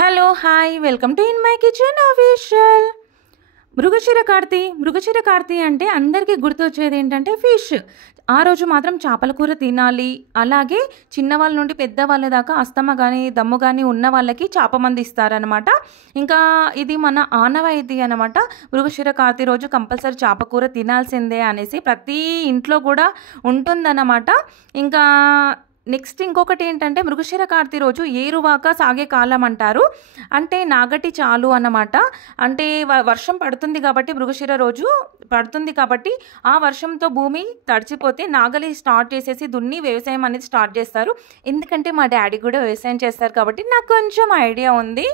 Hello hi welcome to in my kitchen official. Mrigashira Karthi అంటే అందరికీ గుర్తొచ్చేది ఏంటంటే ఫిష్. ఆ రోజు మాత్రం చేపల కూర తినాలి. అలాగే చిన్నవాళ్ళ నుండి పెద్దవాళ్ళ దాకా అస్తమ కానీ దమ్ము కానీ ఉన్న వాళ్ళకి చేప మంది ఇస్తారనమాట. ఇంకా ఇది మన ఆనవాయితీ అనమాట. మృగశిర కార్తి రోజు కంపల్సరీ చేప కూర తినాల్సిందే అనేసి ప్రతి ఇంట్లో కూడా ఉంటుందన్నమాట. ఇంకా నెక్స్ట్ ఇంకొకటి ఏంటంటే మృగశిర కార్తి రోజు ఏరువాక సాగే కాలం అంటారు. అంటే నాగటి చాలు అన్నమాట. అంటే వర్షం పడుతుంది కాబట్టి మృగశిర రోజు పడుతుంది కాబట్టి ఆ వర్షంతో భూమి తడిచిపోతే నాగలి స్టార్ట్ చేసేసి దున్ని వ్యవసాయం అనేది స్టార్ట్ చేస్తారు. ఎందుకంటే మా డాడీ కూడా వ్యవసాయం చేస్తారు కాబట్టి నాకు కొంచెం ఐడియా ఉంది.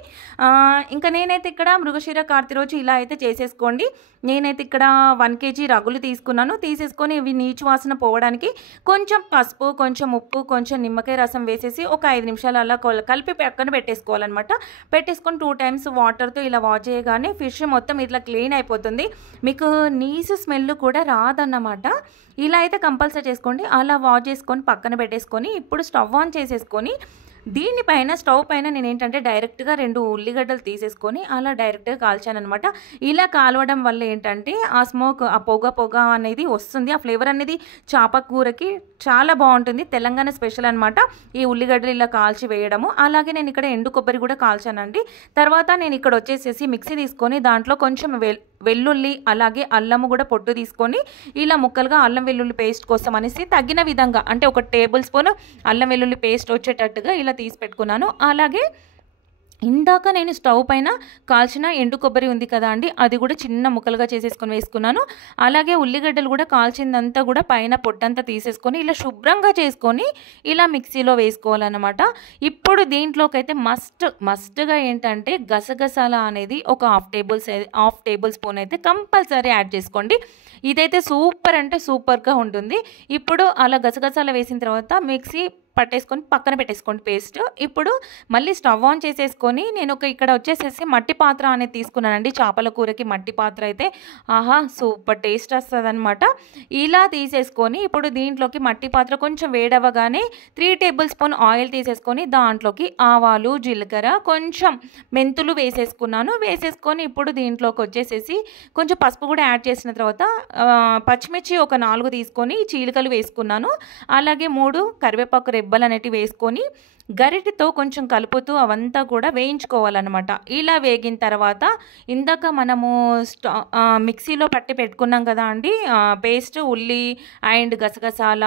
ఇంకా నేనైతే ఇక్కడ మృగశిర కార్తి రోజు ఇలా అయితే చేసేసుకోండి. నేనైతే ఇక్కడ 1 kg రగులు తీసేసుకొని ఇవి నీచు వాసన పోవడానికి కొంచెం పసుపు, కొంచెం ఉప్పు, కొంచెం నిమ్మకాయ రసం వేసేసి ఒక 5 నిమిషాలు అలా కలిపి పక్కన పెట్టేసుకోవాలన్నమాట. పెట్టేసుకొని 2 times వాటర్తో ఇలా వాష్ చేయగానే ఫిష్ మొత్తం ఇట్లా క్లీన్ అయిపోతుంది. మీకు నీసు స్మెల్ కూడా రాదన్నమాట. ఇలా అయితే కంపల్సరీ చేసుకోండి. అలా వాష్ చేసుకొని పక్కన పెట్టేసుకొని ఇప్పుడు స్టవ్ ఆన్ చేసేసుకొని దీనిపైన స్టవ్ పైన నేను ఏంటంటే డైరెక్ట్గా 2 ఉల్లిగడ్డలు తీసేసుకొని అలా డైరెక్ట్గా కాల్చాను అనమాట. ఇలా కాలవడం వల్ల ఏంటంటే ఆ స్మోక్, ఆ పొగ అనేది వస్తుంది. ఆ ఫ్లేవర్ అనేది చేప కూరకి చాలా బాగుంటుంది. తెలంగాణ స్పెషల్ అనమాట ఈ ఉల్లిగడ్డలు ఇలా కాల్చి వేయడము. అలాగే నేను ఇక్కడ ఎండు కొబ్బరి కూడా కాల్చానండి. తర్వాత నేను ఇక్కడ వచ్చేసేసి మిక్సీ తీసుకొని దాంట్లో కొంచెం వెల్లుల్లి అలాగే అల్లము కూడా పొట్టు తీసుకొని ఇలా ముక్కలుగా అల్లం వెల్లుల్లి పేస్ట్ కోసం అనేసి తగిన విధంగా అంటే 1 టేబుల్ స్పూన్ అల్లం వెల్లుల్లి పేస్ట్ వచ్చేటట్టుగా ఇలా తీసి పెట్టుకున్నాను. అలాగే ఇందాక నేను స్టవ్ పైన కాల్చిన ఎండు కొబ్బరి ఉంది కదా అండి, అది కూడా చిన్న ముక్కలుగా చేసేసుకొని వేసుకున్నాను. అలాగే ఉల్లిగడ్డలు కూడా కాల్చిందంతా కూడా పైన పొట్టంతా తీసేసుకొని ఇలా శుభ్రంగా చేసుకొని ఇలా మిక్సీలో వేసుకోవాలన్నమాట. ఇప్పుడు దీంట్లోకి అయితే మస్ట్గా ఏంటంటే గసగసాల అనేది ఒక హాఫ్ టేబుల్ స్పూన్ అయితే కంపల్సరీ యాడ్ చేసుకోండి. ఇదైతే సూపర్ అంటే సూపర్గా ఉంటుంది. ఇప్పుడు అలా గసగసాల వేసిన తర్వాత మిక్సీ పట్టేసుకొని పక్కన పెట్టేసుకోండి పేస్ట్. ఇప్పుడు మళ్ళీ స్టవ్ ఆన్ చేసేసుకొని నేను ఇక్కడ వచ్చేసేసి మట్టి పాత్ర అనేది తీసుకున్నానండి. చేపల కూరకి మట్టి పాత్ర అయితే ఆహా సూపర్ టేస్ట్ వస్తుంది అనమాట. ఇలా తీసేసుకొని ఇప్పుడు దీంట్లోకి మట్టి పాత్ర కొంచెం వేడవగానే 3 టేబుల్ స్పూన్ ఆయిల్ తీసేసుకొని దాంట్లోకి ఆవాలు, జీలకర్ర, కొంచెం మెంతులు వేసేసుకొని ఇప్పుడు దీంట్లోకి వచ్చేసేసి కొంచెం పసుపు కూడా యాడ్ చేసిన తర్వాత పచ్చిమిర్చి ఒక 4 తీసుకొని చీలికలు వేసుకున్నాను. అలాగే 3 కరివేపాకు రెబ్బలు అనేటివి వేసుకొని గరిటెతో కొంచెం కలుపుతూ అవంతా కూడా వేయించుకోవాలన్నమాట. ఇలా వేగిన తర్వాత ఇందాక మనము మిక్సీలో పట్టి పెట్టుకున్నాం కదా అండి పేస్ట్, ఉల్లి అండ్ గసగసాల,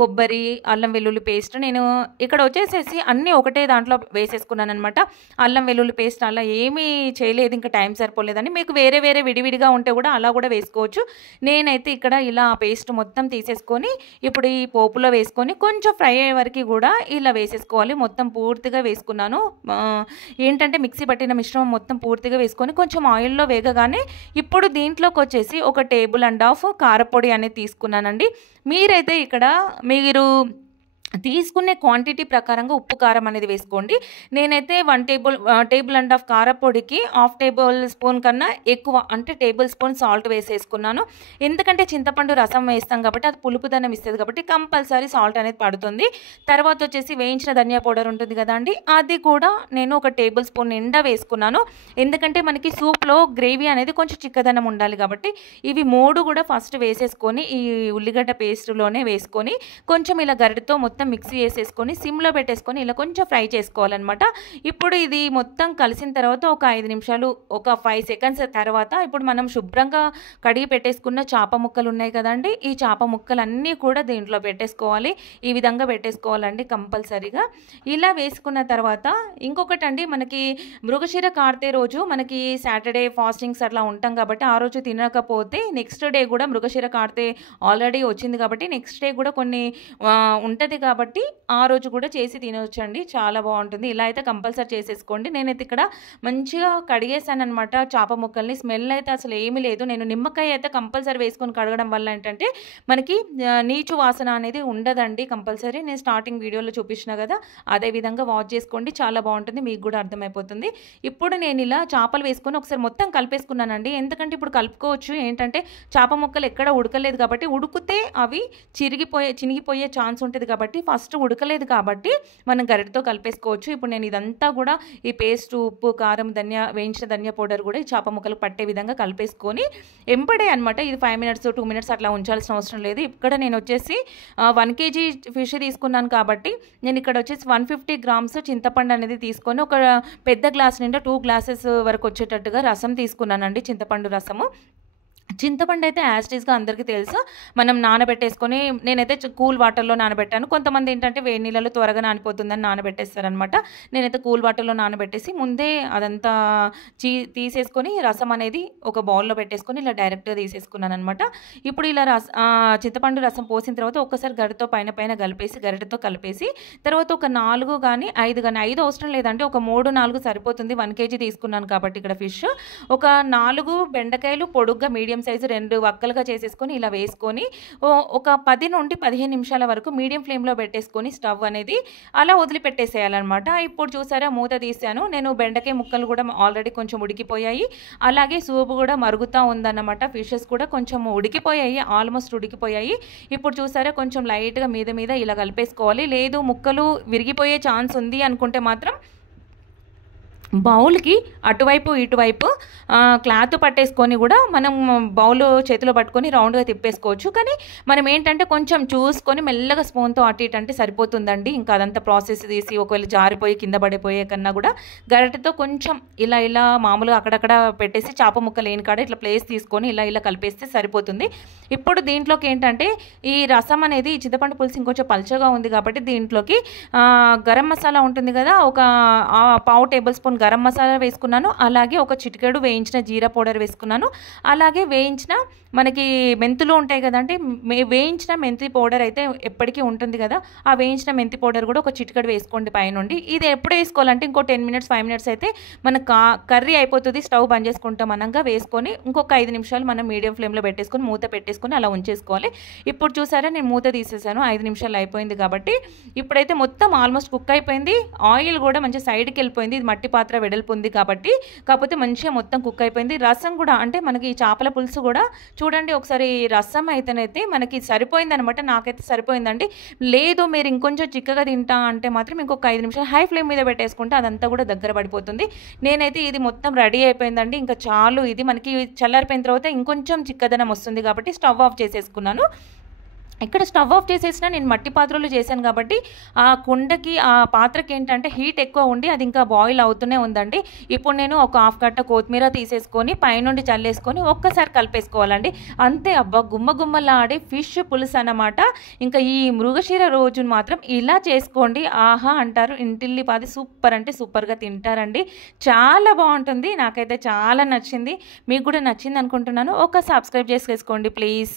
కొబ్బరి, అల్లం వెల్లుల్లి పేస్ట్ నేను ఇక్కడ వచ్చేసేసి అన్నీ ఒకటే దాంట్లో వేసేసుకున్నాను అనమాట. అల్లం వెల్లుల్లి పేస్ట్ అలా ఏమీ చేయలేదు, ఇంకా టైం సరిపోలేదని. మీకు వేరే విడివిడిగా ఉంటే కూడా అలా కూడా వేసుకోవచ్చు. నేనైతే ఇక్కడ ఇలా పేస్ట్ మొత్తం తీసేసుకొని ఇప్పుడు ఈ పోపులో వేసుకొని కొంచెం ఫ్రై అయ్యే వరకు కూడా ఇలా వేసేసుకోవాలి. మొత్తం పూర్తిగా వేసుకున్నాను. ఏంటంటే మిక్సీ పట్టిన మిశ్రమం మొత్తం పూర్తిగా వేసుకొని కొంచెం ఆయిల్లో వేగగానే ఇప్పుడు దీంట్లోకి వచ్చేసి 1.5 టేబుల్ కారపొడి అనేది తీసుకున్నానండి. మీరైతే ఇక్కడ మీరు తీసుకునే క్వాంటిటీ ప్రకారంగా ఉప్పు కారం అనేది వేసుకోండి. నేనైతే 1 టేబుల్ అండ్ హాఫ్ కారపొడికి హాఫ్ టేబుల్ స్పూన్ కన్నా ఎక్కువ అంటే టేబుల్ స్పూన్ సాల్ట్ వేసేసుకున్నాను. ఎందుకంటే చింతపండు రసం వేస్తాం కాబట్టి అది పులుపుదనం ఇస్తుంది కాబట్టి కంపల్సరీ సాల్ట్ అనేది పడుతుంది. తర్వాత వచ్చేసి వేయించిన ధనియా పౌడర్ ఉంటుంది కదా అండి, అది కూడా నేను 1 టేబుల్ స్పూన్ నిండా వేసుకున్నాను. ఎందుకంటే మనకి సూప్లో గ్రేవీ అనేది కొంచెం చిక్కదనం ఉండాలి కాబట్టి ఇవి 3 కూడా ఫస్ట్ వేసేసుకొని ఈ ఉల్లిగడ్డ పేస్ట్లోనే వేసుకొని కొంచెం ఇలా గరిటెతో మొత్తం మిక్సీ వేసేసుకొని సిమ్లో పెట్టేసుకొని ఇలా కొంచెం ఫ్రై చేసుకోవాలన్నమాట. ఇప్పుడు ఇది మొత్తం కలిసిన తర్వాత ఒక 5 నిమిషాలు, ఒక 5 seconds తర్వాత ఇప్పుడు మనం శుభ్రంగా కడిగి పెట్టేసుకున్న చేప ముక్కలు ఉన్నాయి కదండి, ఈ చేప ముక్కలన్నీ కూడా దీంట్లో పెట్టేసుకోవాలి. ఈ విధంగా పెట్టేసుకోవాలండి కంపల్సరీగా. ఇలా వేసుకున్న తర్వాత ఇంకొకటి అండి, మనకి మృగశిర కార్తె రోజు మనకి సాటర్డే ఫాస్టింగ్స్ అట్లా ఉంటాం కాబట్టి ఆ రోజు తినకపోతే నెక్స్ట్ డే కూడా మృగశిర కార్తె ఆల్రెడీ వచ్చింది కాబట్టి నెక్స్ట్ డే కూడా కొన్ని ఉంటుంది కాబట్టి ఆ రోజు కూడా చేసి తినవచ్చండి. చాలా బాగుంటుంది. ఇలా అయితే కంపల్సరీ చేసేసుకోండి. నేనైతే ఇక్కడ మంచిగా కడిగేసాను అనమాట చేప ముక్కల్ని. స్మెల్ అయితే అసలు ఏమీ లేదు. నేను నిమ్మకాయ అయితే కంపల్సరీ వేసుకొని కడగడం వల్ల ఏంటంటే మనకి నీచు వాసన అనేది ఉండదండి కంపల్సరీ. నేను స్టార్టింగ్ వీడియోలో చూపించిన కదా, అదే విధంగా వాష్ చేసుకోండి. చాలా బాగుంటుంది, మీకు కూడా అర్థమైపోతుంది. ఇప్పుడు నేను ఇలా చేపలు వేసుకొని ఒకసారి మొత్తం కలిపేసుకున్నానండి. ఎందుకంటే ఇప్పుడు కలుపుకోవచ్చు, ఏంటంటే చేప ముక్కలు ఎక్కడ ఉడకలేదు కాబట్టి ఉడికితే అవి చినిగిపోయే ఛాన్స్ ఉంటుంది కాబట్టి కాబట్టి ఫస్ట్ ఉడకలేదు కాబట్టి మనం గరిటెతో కలిపేసుకోవచ్చు. ఇప్పుడు నేను ఇదంతా కూడా ఈ పేస్ట్, ఉప్పు, కారం, వేయించిన ధనియా పౌడర్ కూడా ఈ చేప ముక్కలకు పట్టే విధంగా కలిపేసుకొని ఎంబడే అనమాట. ఇది 5 మినిట్స్ 2 మినిట్స్ అట్లా ఉంచాల్సిన అవసరం లేదు. ఇక్కడ నేను వచ్చేసి 1 kg ఫిష్ తీసుకున్నాను కాబట్టి నేను ఇక్కడ వచ్చేసి 150 గ్రామ్స్ చింతపండు అనేది తీసుకొని ఒక పెద్ద గ్లాస్ నిండా 2 గ్లాసెస్ వరకు వచ్చేటట్టుగా రసం తీసుకున్నానండి, చింతపండు రసము. చింతపండు అయితే యాజ్ ఇట్ ఈస్‌గా అందరికీ తెలుసు. మనం నానబెట్టేసుకొని, నేనైతే కూల్ వాటర్‌లో నానబెట్టాను. కొంతమంది ఏంటంటే వేడి నీళ్ళలో త్వరగా నానిపోతుందని నానబెట్టేస్తారనమాట. నేనైతే కూల్ వాటర్‌లో నానబెట్టేసి ముందే అదంతా తీసేసుకొని రసం అనేది ఒక బౌల్‌లో పెట్టేసుకొని ఇలా డైరెక్ట్‌గా తీసేసుకున్నాననమాట. ఇప్పుడు ఇలా చింతపండు రసం పోసిన తర్వాత ఒక్కసారి గరిటెతో పైన గరిటెతో కలిపేసి తర్వాత ఒక 4 గానీ 5 గానీ 5 అవసరం లేదండి. ఒక 3, 4 సరిపోతుంది. 1 kg తీసుకున్నాను కాబట్టి ఇక్కడ ఫిష్. ఒక 4 బెండకాయలు పొడుగ్గా మీడియం సైజు 2 వక్కలుగా చేసేసుకొని ఇలా వేసుకొని ఒక 10 నుండి 15 నిమిషాల వరకు మీడియం ఫ్లేమ్‌లో పెట్టేసుకొని స్టవ్ అనేది అలా వదిలిపెట్టేసేయాలన్నమాట. ఇప్పుడు చూసారా మూత తీసాను. నేను బెండకాయ ముక్కలు కూడా ఆల్రెడీ కొంచెం ఉడికిపోయాయి. అలాగే సూప్ కూడా మరుగుతూ ఉందన్నమాట. ఫిషెస్ కూడా కొంచెం ఉడికిపోయాయి, ఆల్మోస్ట్ ఉడికిపోయాయి. ఇప్పుడు చూసారా కొంచెం లైట్‌గా మీద ఇలా కలిపేసుకోవాలి. లేదు ముక్కలు విరిగిపోయే ఛాన్స్ ఉంది అనుకుంటే మాత్రం బౌల్‌కి అటువైపు ఇటువైపు క్లాత్ పట్టేసుకొని కూడా మనం బౌల్ చేతిలో పట్టుకొని రౌండ్‌గా తిప్పేసుకోవచ్చు. కానీ మనం ఏంటంటే కొంచెం చూసుకొని మెల్లగా స్పూన్‌తో అటు ఇటు అంటే సరిపోతుందండి. ఇంకా అదంతా ప్రాసెస్ తీసి ఒకవేళ జారిపోయి కింద పడిపోయే కన్నా కూడా గరిటెతో కొంచెం ఇలా మామూలుగా అక్కడక్కడ పెట్టేసి చేప ముక్క లేని కాడ ఇట్లా ప్లేస్ తీసుకొని ఇలా కలిపేస్తే సరిపోతుంది. ఇప్పుడు దీంట్లోకి ఏంటంటే ఈ రసం అనేది చింతపండు పులుసు ఇంకొంచెం పల్చగా ఉంది కాబట్టి దీంట్లోకి గరం మసాలా ఉంటుంది కదా, ఒక 1/2 టేబుల్ స్పూన్ గరం మసాలా వేసుకున్నాను. అలాగే ఒక చిటికెడు వేయించిన జీరా పౌడర్ వేసుకున్నాను. అలాగే వేయించిన మనకి మెంతులు ఉంటాయి కదండి, వేయించిన మెంతి పౌడర్ అయితే ఎప్పటికీ ఉంటుంది కదా, ఆ వేయించిన మెంతి పౌడర్ కూడా ఒక చిటికెడు వేసుకోండి పైనుండి. ఇది ఎప్పుడు వేసుకోవాలంటే ఇంకో 10 మినిట్స్ 5 మినిట్స్ అయితే మన కర్రీ అయిపోతుంది. స్టవ్ బంద్ చేసుకుంటాం అనంగా వేసుకొని ఇంకొక 5 నిమిషాలు మనం మీడియం ఫ్లేమ్లో పెట్టేసుకొని మూత పెట్టేసుకొని అలా ఉంచేసుకోవాలి. ఇప్పుడు చూసారా నేను మూత తీసేసాను. 5 నిమిషాలు అయిపోయింది కాబట్టి ఇప్పుడైతే మొత్తం ఆల్మోస్ట్ కుక్ అయిపోయింది. ఆయిల్ కూడా మంచి సైడ్కి వెళ్ళిపోయింది. ఇది మట్టి పాత్ర వెడల్పు ఉంది కాబట్టి, కాకపోతే మంచిగా మొత్తం కుక్ అయిపోయింది. రసం కూడా అంటే మనకి ఈ చేపల పులుసు కూడా చూడండి ఒకసారి రసం అయితేనైతే మనకి సరిపోయింది అనమాట. నాకైతే సరిపోయిందండి. లేదు మీరు ఇంకొంచెం చిక్కగా తింటా అంటే మాత్రం ఇంకొక 5 నిమిషాలు హై ఫ్లేమ్ మీద పెట్టేసుకుంటే అదంతా కూడా దగ్గర పడిపోతుంది. నేనైతే ఇది మొత్తం రెడీ అయిపోయిందండి. ఇంకా చాలు, ఇది మనకి చల్లారిపోయిన తర్వాత ఇంకొంచెం చిక్కదనం వస్తుంది కాబట్టి స్టవ్ ఆఫ్ చేసేసుకున్నాను. ఇక్కడ స్టవ్ ఆఫ్ చేసేసిన నేను మట్టి పాత్రలో చేశాను కాబట్టి ఆ కుండకి ఆ పాత్రకి ఏంటంటే హీట్ ఎక్కువ ఉండి అది ఇంకా బాయిల్ అవుతూనే ఉందండి. ఇప్పుడు నేను ఒక 1/2 కట్ట కొత్తిమీర తీసేసుకొని పైనుండి చల్లేసుకొని ఒక్కసారి కలిపేసుకోవాలండి. అంతే, అబ్బా గుమ్మలాడే ఫిష్ పులుసు అన్నమాట. ఇంకా ఈ మృగశిర రోజును మాత్రం ఇలా చేసుకోండి, ఆహా అంటారు. ఇంటిల్లిపాది సూపర్ అంటే సూపర్గా తింటారండి. చాలా బాగుంటుంది. నాకైతే చాలా నచ్చింది. మీకు కూడా నచ్చింది అనుకుంటున్నాను. ఒక సబ్స్క్రైబ్ చేసేసుకోండి ప్లీజ్.